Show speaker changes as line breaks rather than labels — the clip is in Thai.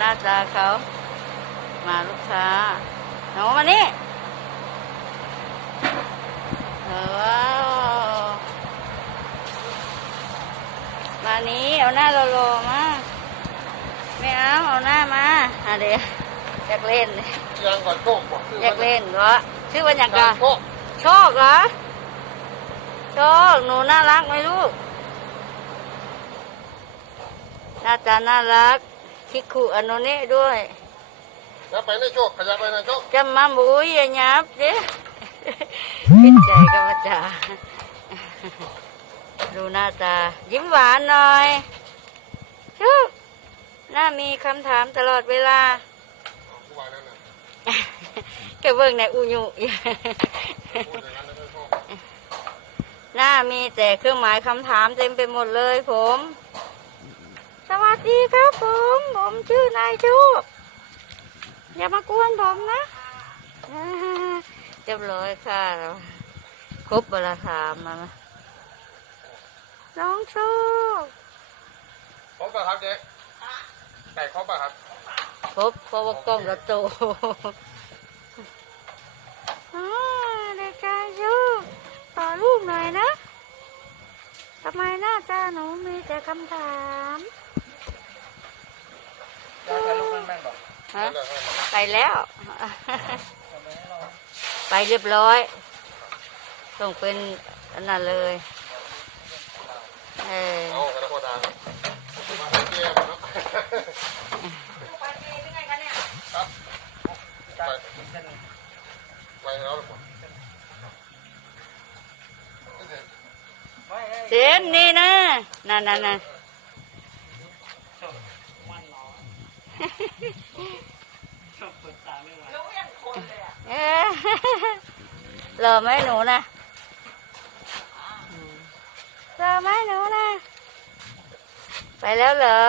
น้าตาเขา มาลูกค้าหนูมานี่เออว้าวมานี้เอาหน้าโลๆมาไม่เอาเอาหน้ามาอะเดี๋ยวอยากเล่น
ยังก่อนโชคบอก
อยากเล่นเหรอชื่อว่าอยาก
กา
กั
รโชค
โชคเหรอโชคหนูน่ารักไหมลูกหน้าตาน่ารัก คิคุอโนเนะด้วย
แล้วไปในโชคขยับไปในโชค
จำมาบุยอย่าหยับเจ๊พิดใจกับมาจ่าดูหน้าตา ยิ้มหวานหน่อยชูหน้ามีคำถามตลอดเวลา
กูว่านั่นน่ะ
แกเบิ่งในอุยุ
พูดอย่างนั้นแล้วก็โชค
หน้ามีแต่เครื่องหมายคำถามเต็มไปหมดเลยผม สวัสดีครับผม ผมชื่อนายโชคอย่ามากวนผมนะอ่าเรียบร้อยค่ะแล้วครบเวลาถามมานะน้องโชค
ครบป่ะครับเจ๊ไก่ครบป่ะครับ
ครบเพราะว่ากล้องเราโตอ่าเด็กชายโชคต่อลูกหน่อยนะทำไมหน้าตาหนูมีแต่คำถาม ฮะไปแล้ว ไปเรียบร้อยต้องเป็นอันนั้นเลย เออ
เอากระโดดดานมาให้เจ๊เนาะครับไปไปแล้วหรือเปล่า
เสียนนี่นะนั่นนั่นนั่น เออหล่อไหมหนูนะหล่อไหมหนูนะ ไปแล้วเหรอ